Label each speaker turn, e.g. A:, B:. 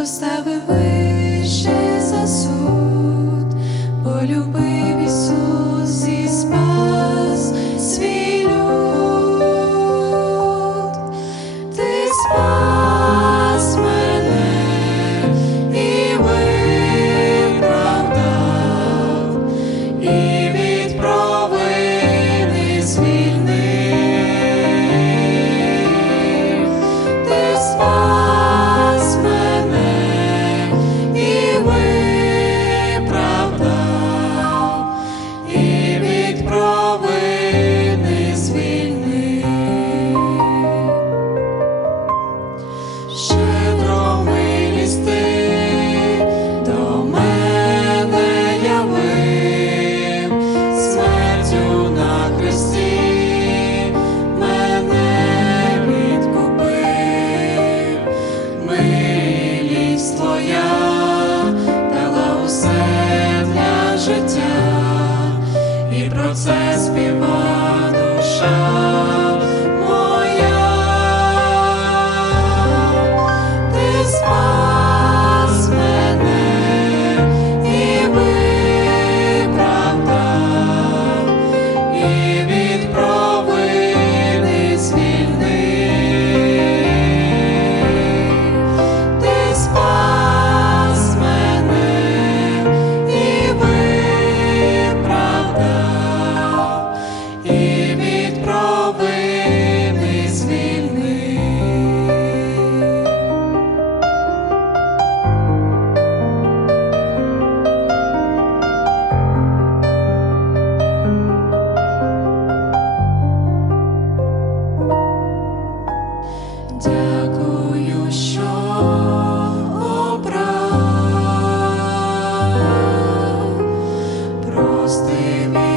A: поставив ви.
B: trust in me.